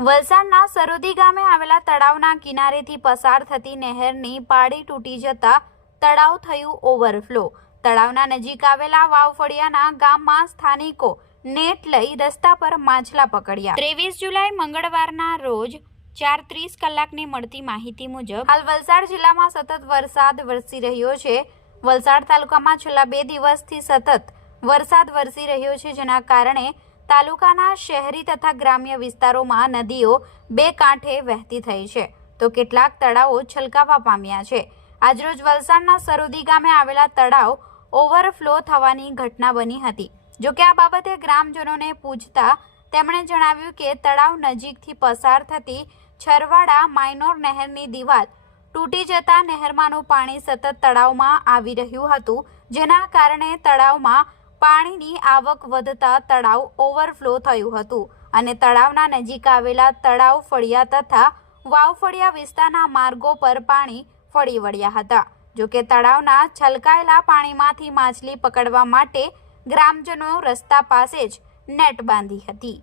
વલસાડના સરોદી ગામે આવેલા તળાવના કિનારેથી પસાર થતી નહેરની પાળી તૂટી જતા તળાવ થયું ઓવરફ્લો. તળાવના નજીક આવેલા વાવફળિયાના ગામમાં સ્થાનિકો નેટ લઈ રસ્તા પર માછલા પકડ્યા. ત્રેવીસ જુલાઈ મંગળવારના રોજ ચાર ત્રીસ કલાકની મળતી માહિતી મુજબ હાલ વલસાડ જિલ્લામાં સતત વરસાદ વરસી રહ્યો છે. વલસાડ તાલુકામાં છેલ્લા બે દિવસથી સતત વરસાદ વરસી રહ્યો છે, જેના કારણે તાલુકાના શહેરી તથા ગ્રામ્ય વિસ્તારોમાં નદીઓ બે કાંઠે વહેતી થઈ છે. તો કેટલાક તળાવો છલકાવા પામ્યા છે. આજરોજ વલસાડના સરોદી ગામે આવેલા તળાવ ઓવરફ્લો થવાની ઘટના બની હતી. જોકે આ બાબતે ગ્રામજનોને પૂછતા તેમણે જણાવ્યું કે તળાવ નજીકથી પસાર થતી છરવાડા માઇનોર નહેરની દિવાલ તૂટી જતા નહેરમાંનું પાણી સતત તળાવમાં આવી રહ્યું હતું, જેના કારણે તળાવમાં પાણીની આવક વધતા તળાવ ઓવરફ્લો થયું હતું અને તળાવના નજીક આવેલા તળાવ ફળિયા તથા વાવફળિયા વિસ્તારના માર્ગો પર પાણી ફળી વળ્યા હતા. જોકે તળાવના છલકાયેલા પાણીમાંથી માછલી પકડવા માટે ગ્રામજનો રસ્તા પાસે જ નેટ બાંધી હતી.